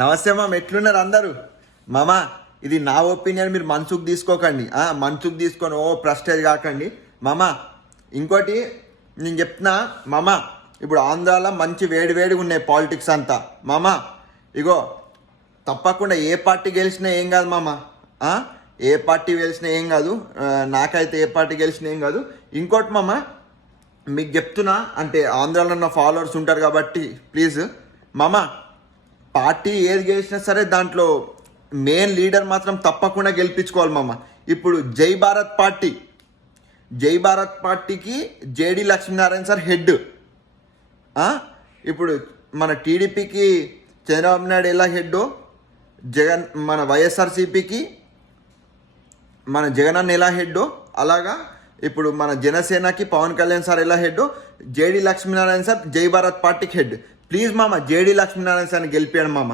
నమస్తే మామ, ఎట్లున్నారు అందరూ? మామ, ఇది నా ఒపీనియన్, మీరు మనసుకు తీసుకోకండి. మనసుకు తీసుకొని ప్రెస్టేజ్ కాకండి మామ. ఇంకోటి నేను చెప్తున్నా మామ, ఇప్పుడు ఆంధ్రాలో మంచి వేడివేడిగా ఉన్నాయి పాలిటిక్స్ అంతా మామ. ఇగో తప్పకుండా ఏ పార్టీ గెలిచినా ఏం కాదు మామ. ఏ పార్టీ గెలిచినా ఏం కాదు, నాకైతే ఏ పార్టీ గెలిచినా ఏం కాదు. ఇంకోటి మామ, మీకు చెప్తున్నా, అంటే ఆంధ్రాలో ఉన్న ఫాలోవర్స్ ఉంటారు కాబట్టి ప్లీజ్ మామ, పార్టీ ఏది గెలిచినా సరే దాంట్లో మెయిన్ లీడర్ మాత్రం తప్పకుండా గెలిపించుకోవాలి మామ. ఇప్పుడు జై భారత్ పార్టీకి జేడి లక్ష్మీనారాయణ సార్ హెడ్. ఇప్పుడు మన టీడీపీకి చంద్రబాబు నాయుడు ఎలా హెడ్డో, మన వైఎస్ఆర్సీపీకి మన జగనన్న ఎలా హెడ్డో, అలాగా ఇప్పుడు మన జనసేనకి పవన్ కళ్యాణ్ సార్ ఎలా హెడ్డో, జేడి లక్ష్మీనారాయణ సార్ జై భారత్ పార్టీకి హెడ్. ప్లీజ్ మామ, జేడి లక్ష్మీనారాయణ సార్ని గెలిపాడు మామ.